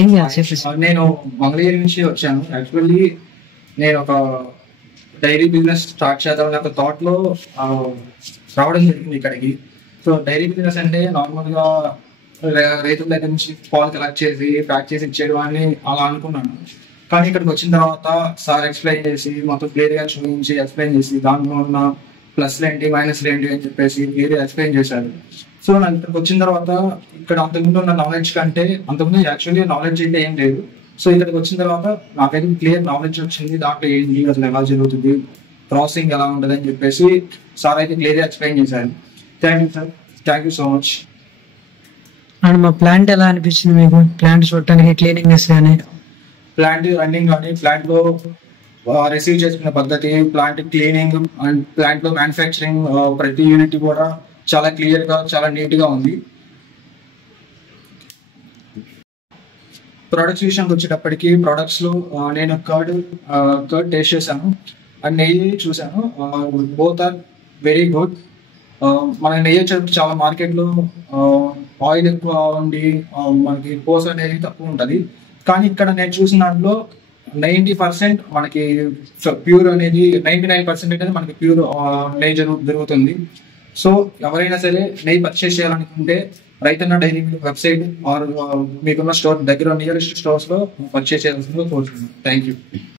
ఏం చేయాలి చెప్పేసి. నేను మంగళగిరి నుంచి వచ్చాను. యాక్చువల్లీ నేను ఒక డైరీ బిజినెస్ స్టార్ట్ చేద్దామని ఒక థాట్లో రావడం జరిగింది ఇక్కడికి. సో డైరీ బిజినెస్ అంటే నార్మల్గా రైతుల దగ్గర నుంచి పాలు కలెక్ట్ చేసి ప్యాక్ చేసి ఇచ్చేయడం అని అలా అనుకున్నాను. కానీ ఇక్కడికి వచ్చిన తర్వాత సార్ ఎక్స్ప్లెయిన్ చేసి మొత్తం క్లియర్గా చూపించి ఎక్స్ప్లెయిన్ చేసి దాంట్లో ఉన్న ప్లస్లు ఏంటి మైనస్లు ఏంటి అని చెప్పేసి క్లియర్గా ఎక్స్ప్లెయిన్ చేశారు. సో నాకు ఇక్కడికి వచ్చిన తర్వాత ఇక్కడ అంతకుముందు ఉన్న నాలెడ్జ్ కంటే అంతకుముందు యాక్చువల్లీ నాలెడ్జ్ అయితే ఏం లేదు. సో ఇక్కడికి వచ్చిన తర్వాత నాకైతే క్లియర్ నాలెడ్జ్ వచ్చింది. దాంట్లో ఏంటి అసలు ఎలా జరుగుతుంది, ప్రాసెసింగ్ ఎలా ఉంటుంది అని చెప్పేసి సార్ అయితే క్లియర్గా ఎక్స్ప్లెయిన్ చేశారు. Thank you sir, thank you so much. And మా ప్లాంట్ ఎలా అనిపించింది మీకు? ప్లాంట్ చూడటానికి క్లీనింగ్నెస్ కానీ ప్లాంట్ రన్నింగ్ కానీ ప్లాంట్ లో రిసీవ్ చేసుకునే పద్ధతి, ప్లాంట్ క్లీనింగ్ అండ్ ప్లాంట్ లో మ్యానుఫ్యాక్చరింగ్ ప్రతి యూనిట్ కూడా చాలా క్లియర్ గా చాలా నీట్ గా ఉంది. ప్రొడక్ట్స్ విషయానికి వచ్చేటప్పటికి ప్రొడక్ట్స్ లో నేను కర్డ్ టేస్ట్ చేశాను అండ్ నెయ్యి చూశాను. Both are very good. మన నెయ్యి వచ్చేటప్పుడు చాలా మార్కెట్లో ఆయిల్ ఎక్కువ ఉండి మనకి పోస్ అనేది తక్కువ ఉంటుంది. కానీ ఇక్కడ నేను చూసిన దాంట్లో 90% మనకి ప్యూర్ అనేది 99% అనేది మనకి ప్యూర్ నెయ్యి జరుగుతుంది. సో ఎవరైనా సరే నెయ్యి పర్చేస్ చేయాలనుకుంటే రైతన్న డైరీ వెబ్సైట్ ఆర్ మీకున్న స్టోర్ దగ్గర నియరెస్ట్ స్టోర్స్ లో పర్చేస్ చేయాల్సిందిగా కోరుతున్నాను. Thank you.